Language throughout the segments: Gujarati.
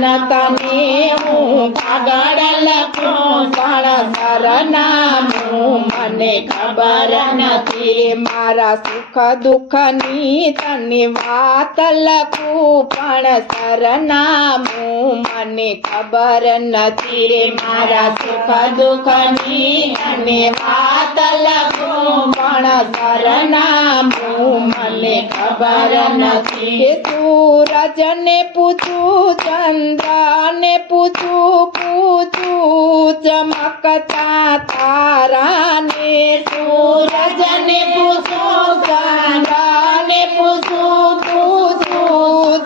ભગવાન તને હું કાગળ લખું પણ સરનામું મને ખબર નથી મારા સુખ દુઃખની તને વાત લખું પણ સરનામું મને ખબર નથી રે મારા સુખ દુઃખની તને વાત લખું પણ સરનામું મને ખબર નથી સૂરજને પૂછું ચંદ્રને પૂછું ચમકતા તારાને સૂરજને પૂછું ચંદ્રને પૂછું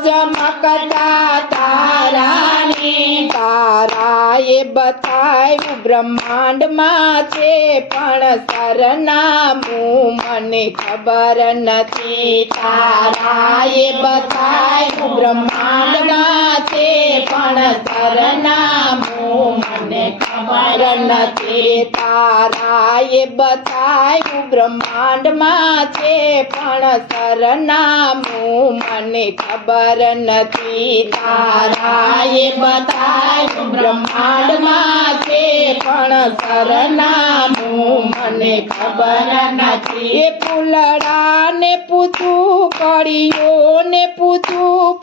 ચમકતા તારાને તારાએ બતાવ્યું બ્રહ્માંડમાં છે પણ સરનામું મને ખબર નથી તારાએ બતાવ્યું બ્રહ્માંડમાં છે પણ સરનામું મને ખબર નથી તારાએ બતાવ્યું બ્રહ્માંડમાં છે પણ સરનામું મને ખબર નથી તારાએ બતાવ્યું બ્રહ્માંડમાં છે પણ સરનામું મને ખબર નથી ફૂલડાને પૂછું કળીઓને પૂછું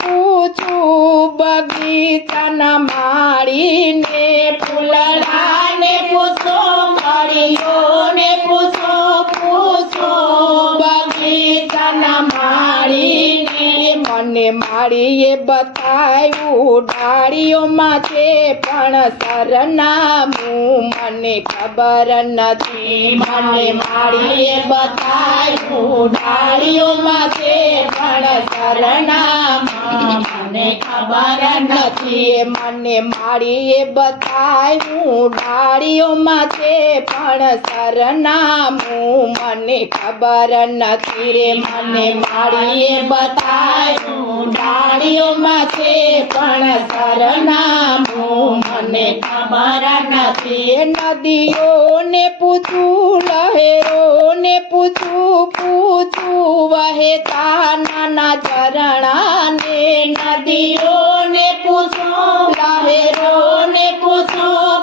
બગીચાના માળીને ફૂલડાને પૂછું કળીઓને પૂછું બગીચાના માળીને મને માળીએ બતાવ્યું ડાળીઓમાં છે પણ સરનામું મને ખબર નથી મને માળીએ બતાવ્યું ડાળીઓમાં છે પણ સરનામું મને ખબર નથી મને માળીએ બતાવ્યું ડાળીઓમાં છે પણ સરનામું મને ખબર નથી રે મને માળીએ બતાવ્યું ડાળીઓમાં છે પણ સરનામું મને ખબર નથી નદીઓને પૂછું લહેરોને પૂછું વહેતા નાના ઝરણાને નદીઓને પૂછું લહેરોને પૂછું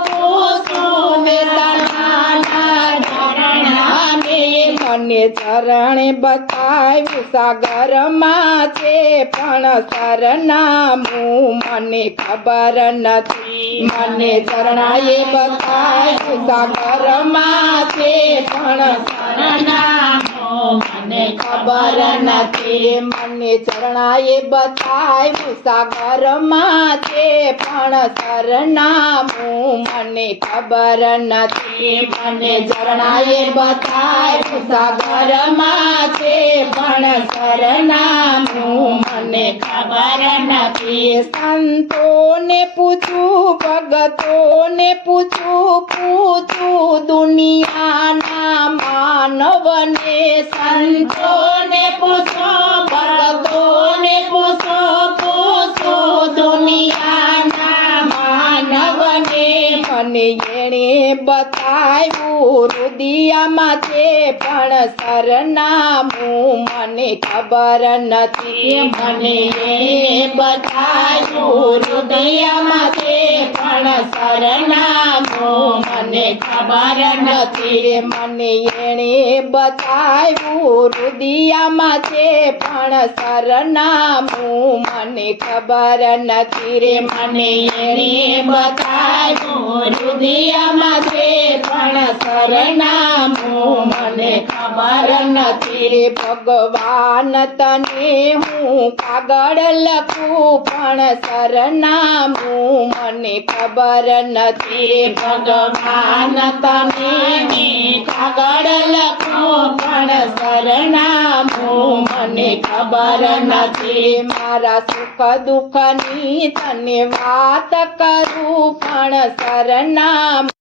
વહેતા નાના ઝરણાને મને ચરણે બતાવ્યું સાગરમાં છે પણ સરનામું મને ખબર નથી મને ચરણાએ બતાવ્યું સાગરમાં છે પણ સરનામું મને ખબર નથી મને ચરણાએ બતાવ્યું સાગરમાં છે પણ સરનામું મને ખબર નથી મને ચરણાએ બતાવ્યું સાગરમાં છે પણ સરનામું મને ખબર નથી સંતોને પૂછું ભગતોને પૂછું દુનિયાના માનવને સંતોને પૂછું ભગતોને પૂછું દુનિયાના માનવને મને એણે બતાવ્યું રુદિયામાં છે પણ સરનામું મને ખબર નથી મને એણે બતાવ્યું રુદિયામાં છે પણ સરનામું મને ખબર નથી મને એણે બતાવ્યું રુદિયામાં છે પણ સરનામું મને ખબર નથી રે મને એણે બતાવ્યું રુદિયામાં છે પણ સરનામું મને ખબર નથી રે ભગવાન તને હું કાગળ લખું પણ સરનામું મને ખબર નથી રે ભગવાન તને કાગળ લખું પણ સરનામું મને ખબર નથી મારા સુખ દુઃખની તને વાત કરું પણ સરનામું